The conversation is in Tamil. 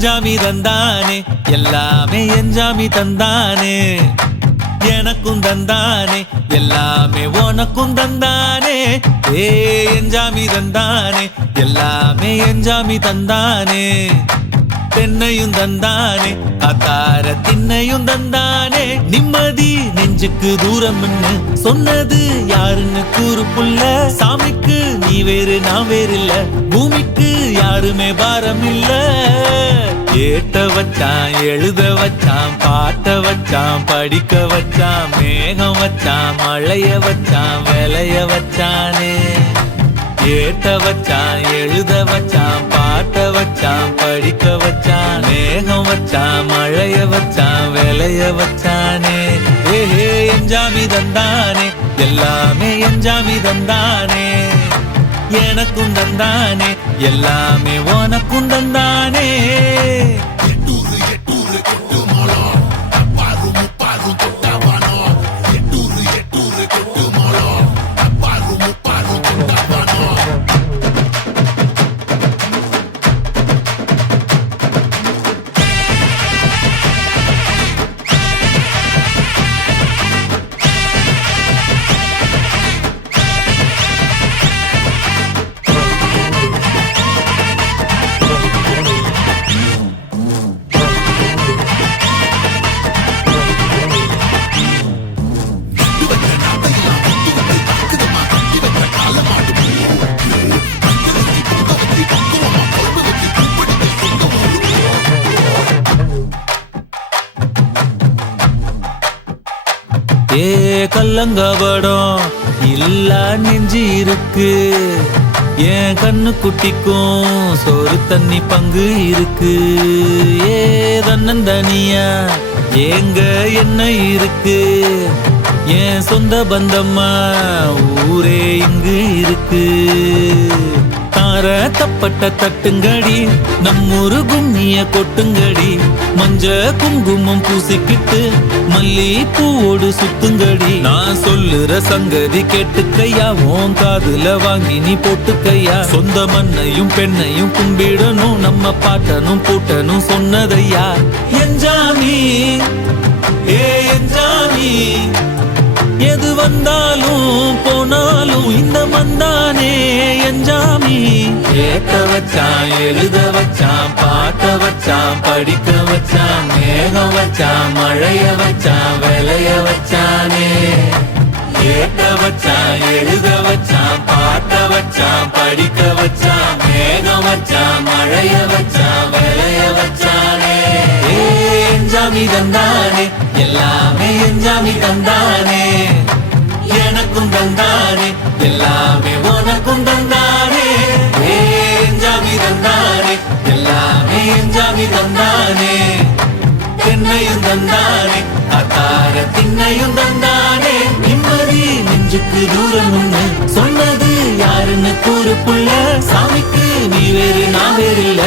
எஞ்சாமி தந்தானே எல்லாமே எஞ்சாமி தந்தானே எனக்கும் தந்தானே எல்லாமே உனக்கும் தந்தானே எஞ்சாமி தந்தானே எல்லாமே எஞ்சாமி தந்தானே தென்னையும் தந்தானே காத்தார திண்ணையும் தந்தானே நிம்மதி நெஞ்சுக்கு தூரம் சொன்னது யாருன்னு கூறு புள்ள சாமிக்கு நீ வேறு நான் வேறு இல்ல பூமிக்கு யாருமே பாரம் இல்ல ஏட்ட வச்சான் எழுத வச்சான் பாட்ட வச்சான் படிக்க வச்சான் மேகம் வச்சான் மழைய வச்சான் விளைய வச்சானே ஏட்ட வச்சான் எழுத வச்சான் பாட்ட வச்சான் படிக்க வச்சான் மேகம் வச்சான் மழைய வச்சான் விளைய வச்சானே எஞ்சாமி தந்தானே எல்லாமே எஞ்சாமி தந்தானே எனக்கும் தந்தானே எல்லாமே உனக்கும் தந்தானே கல்லங்கபடம் இல்ல நெஞ்சு இருக்கு என் கண்ணு குட்டிக்கும் சோறு தண்ணி பங்கு இருக்கு தன்னந்தனியா எங்க என்ன இருக்கு என் சொந்த பந்தம்மா ஊரே இங்கு இருக்கு தார தப்பட்ட தட்டுங்கடி நம்மூரு கும்மிய கொட்டுங்கடி மஞ்ச குங்குமம் பூசிக்கிட்டு மல்லி பூவோடு சுத்துங்கடி நான் சொல்லுற சங்கதி கேட்டுக்கையா உன் காதுல வாங்கி நீ போட்டுக்கையா சொந்த மண்ணையும் பெண்ணையும் கும்பிடணும் நம்ம பாட்டனும் பூட்டனும் சொன்னதையா எஞ்சாமி எஞ்சாமி எது வந்தாலும் போனாலும் இந்த மந்தானே எஞ்சாமி ஏட்ட வச்சான் எழுத வச்சான் பாட்ட வச்சான் படிக்க வச்சான் மேகம் வச்சான் மழைய வச்சான் விளைய வச்சானே ஏட்ட வச்சான் எழுத வச்சான் பாட்ட வச்சான் படிக்க வச்சான் மேகம் வச்சான் மழைய வச்சான் விளைய வச்சானே எஞ்சாமி தந்தானே எல்லாமே எஞ்சாமி தந்தானே எனக்கும் தந்தானே எல்லாமே உனக்கும் தந்தானே எஞ்சாமி தந்தானே எல்லாமே எஞ்சாமி தந்தானே தென்னையும் தந்தானே காத்தார திண்ணையும் தந்தானே நிம்மதி நெஞ்சுக்கு தூரம் சொன்னது யாருன்னு கூறு புள்ள சாமிக்கு நீ வேறு நான் வேறு இல்ல